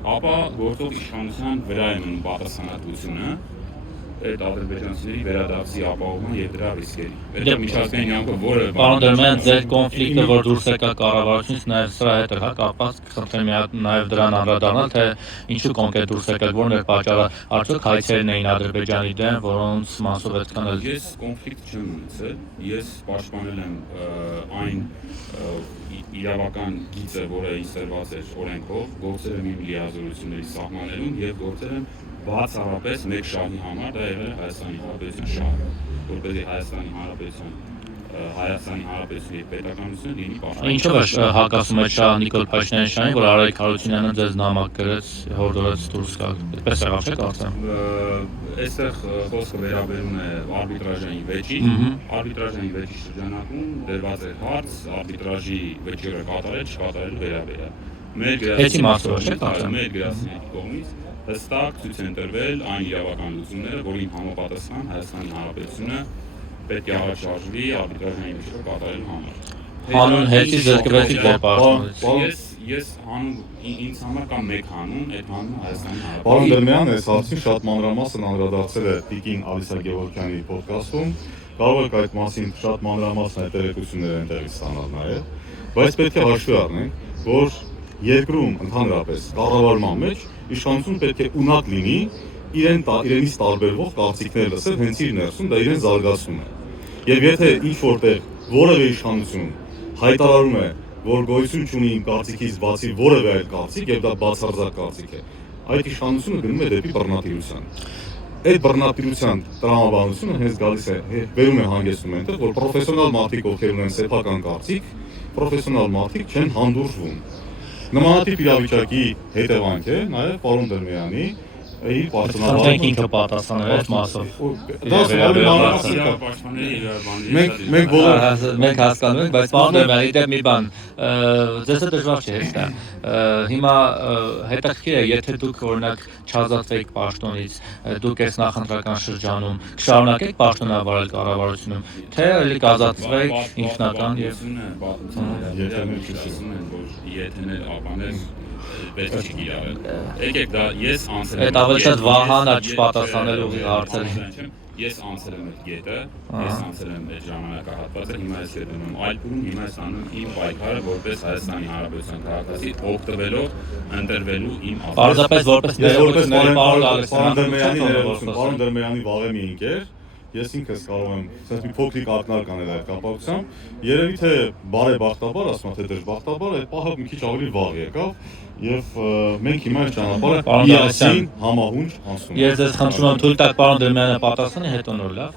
ապա գործող իշխանության վրա է մնում պատասխանատվությունը այդ ադրբեջանցիների վերադարձի ապահովման եւ դրա ռիսկերի։ Դա միջազգային անկո որը Պարոն Դերմյան, ձեր կոնֆլիկտը, որ դուրս եկա կառավարությունից, նաեւ սրա հետ է կապված, խնդրեմ նաեւ դրան անդրադառնալ, թե ինչու կոնկրետ դուրս եկաք, որն է պատճառը, արդյոք հայցերն էին Ադրբեջանի դեմ, որոնց մասով այդքան էլ ես կոնֆլիկտ չեմ ունեցել, ես պաշտպանել եմ այն իրավական գիծը, որը ինստրված էր օրենքով, գործել եմ իմ լիազորությունների սահմաններում եւ գործել եմ բացառապես մեկ շահի համար, դա եղել է Հայաստանի Հանրապետության շահը, որպեսզի Հայաստանի Հանրապետությունների պետականությունը լինի պաշտպանված։ Ինչով է հակասում այդ շահը Նիկոլ Փաշինյանի շահին, որ Արայք Հարությունյանը ձեզ նամակ գրեց, հորդորեց դուրս գալ։ Այդպես եղավ, չէ՞ կարծեմ։ Այստեղ խոսքը վերաբերում է արբիտրաժային վեճին, արբիտրաժային վեճի շրջանակում դրված է հարց արբիտրաժի վեճերը կատարել, չկատարելու վերաբերյալ։ Մեր գրասենյակի կողմից հստակ ցույց են տրվել այն իրավական լուծումները, որին համապատասխան Հայաստանի Հանրապետությունը պետք է առաջարժվի արբիտրաժային վեճերը կատարելու համար։ Հանուն հետի զրկվեցիք ձեր պաշտոնից։ Ես հանուն ինձ համար կա մեկ հանուն, այդ հանունը Հայաստանի Հանրապետություն։ Պարոն Դերմյան, այս հարցին շատ մանրամասն անդրադարձել է Տիկին Ալիսա Գևորգյանի ոդկասթում, կարող եք այդ մասին շատ մանրամասն հետևություններ այնտեղից ստանալ նաև, բայց պետք է հաշվի առնենք, որ երկրում ընդհանրապես կառավարման մեջ իշխանությունը պետք է ունակ լինի իրենից տարբերվող կարծիքներ լսել հենց իր ներսում, դա իրեն զարգացում է։ Եվ եթե ինչ-որտեղ որևէ իշխանություն հայտարարում է, որ գոյություն չունի իմ կարծիքից բացի որևէ այլ կարծիք եւ դա բացարձակ կարծիք է, այդ իշխանությունը գնում է դեպի բռնատիրության։ Այդ բռնատիրության տրամաբանությունը հենց գալիս է, վերում է հանգեցնում այնտեղ, որ պրոֆեսիոնալ մարդիկ, ովքեր ունեն սեփական կարծիք, պրոֆեսիոնալ մարդիկ չեն հանդուրժվում։ Նմանատիպ իրավիճակի հետևանք է նաև պարոն Դերմյանի իր պաշտոնավարությունը ինքը պատասխանել այդ մասով։ Մենք հասկանում ենք, բայց պարոն Դերմյան, իդեպ մի բան, ձեզ դժվար չէ հեսա։ Հիմա հետաքրքիր է, եթե դուք օրինակ չազատվեիք պաշտոնից, դուք այս նախընտրական շրջանում կշարունակեք պաշտոնավարել կառավարությունում, թե էլի կազատվեիք ինքնական եւ եթեներ ապաներ պետք չի կիրառել։ Եկեք դա ես անցել եմ։ Այդ ավելի շատ Վահանը չպատասխանել ուղիղ հարցերին։ Ես անցել եմ այդ գետը, ես անցել եմ այդ ժամանակահատվածը, հիմա ես գետում եմ այլ փուլում, հիմա ես անում իմ պայքարը որպես Հայաստանի Հանրապետության քաղաքացի, օգտվելով ընտրվելու իմ Պարզապես որպես պարոն Դերմյանի վաղեմի ընկեր, ես ինքս կարող եմ ասես մի փոքրիկ ակնարկ անել այդ կապակցությամբ, երևի թե բարեբախտաբար, ասում թե դժբախտաբար, այդ պահը մի քիչ ավելի վաղ եկավ եւ մենք հիմա այս ճանապարհը միասին համահունչ անցնում ենք։ Ես ձեզ խնդրում եմ թույլ տալ պարոն Դերմյանը պատասխանի, հետո նոր լավ։